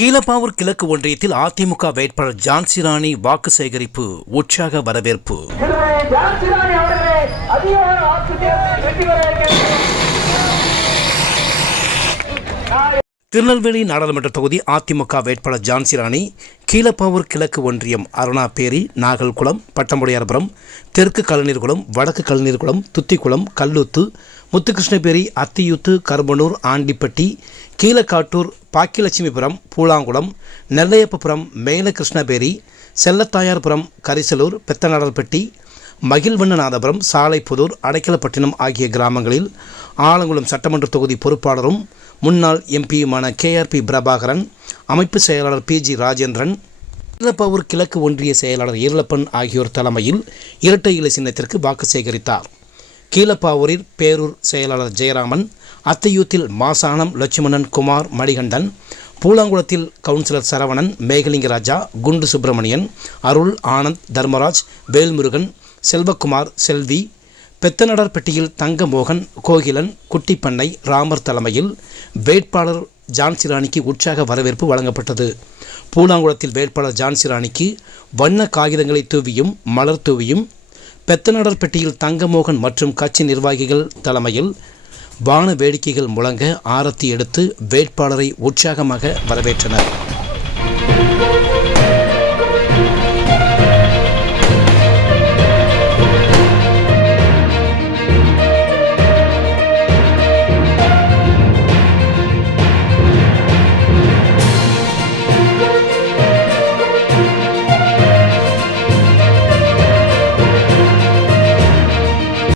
கீழப்பாவூர் கிழக்கு ஒன்றியத்தில் அதிமுக வேட்பாளர் ஜான்சி ராணி வாக்கு சேகரிப்பு உற்சாக வரவேற்பு. திருநெல்வேலி நாடாளுமன்ற தொகுதி அதிமுக வேட்பாளர் ஜான்சி ராணி கீழப்பாவூர் கிழக்கு ஒன்றியம் அருணாபேரி நாகல்குளம் பட்டமுடையார்புரம் தெற்கு கலைநீர்குளம் வடக்கு கலைநீர்குளம் துத்திக்குளம் கல்லூத்து முத்துகிருஷ்ணபேரி அத்தியூத்து கரும்பனூர் ஆண்டிப்பட்டி கீழக்காட்டூர் பாக்கியலட்சுமிபுரம் பூலாங்குளம் நெல்லையப்பபுரம் மேலகிருஷ்ணபேரி செல்லத்தாயார்புரம் கரிசலூர் பெத்தநாடல்பட்டி மகிழ்வண்ணநாதபுரம் சாலைப்புதூர் அடைக்கலப்பட்டினம் ஆகிய கிராமங்களில் ஆலங்குளம் சட்டமன்ற தொகுதி பொறுப்பாளரும் முன்னாள் எம்பியுமான கேஆர்பி பிரபாகரன் அமைப்பு செயலாளர் பிஜி ராஜேந்திரன் ஈழப்பாவூர் கிழக்கு ஒன்றிய செயலாளர் ஈரலப்பன் ஆகியோர் தலைமையில் இரட்டை இலை சின்னத்திற்கு வாக்கு சேகரித்தார். கீழப்பாவூரில் பேரூர் செயலாளர் ஜெயராமன் அத்தையூத்தில் மாசானம் லட்சுமணன் குமார் மணிகண்டன் பூலாங்குளத்தில் கவுன்சிலர் சரவணன் மேகலிங்கராஜா குண்டு சுப்பிரமணியன் அருள் ஆனந்த் தர்மராஜ் வேல்முருகன் செல்வக்குமார் செல்வி பெத்தனடர்பட்டியில் தங்கமோகன் கோகிலன் குட்டிப்பண்ணை ராமர் தலைமையில் வேட்பாளர் ஜான்சிராணிக்கு உற்சாக வரவேற்பு வழங்கப்பட்டது. பூலாங்குளத்தில் வேட்பாளர் ஜான்சிராணிக்கு வண்ண காகிதங்களை தூவியும் மலர் தூவியும் பெத்தநாடர்பட்டியில் தங்கமோகன் மற்றும் கட்சி நிர்வாகிகள் தலைமையில் வான வேடிக்கைகள் முழங்க ஆரத்தி எடுத்து வேட்பாளரை உற்சாகமாக வரவேற்றனர்.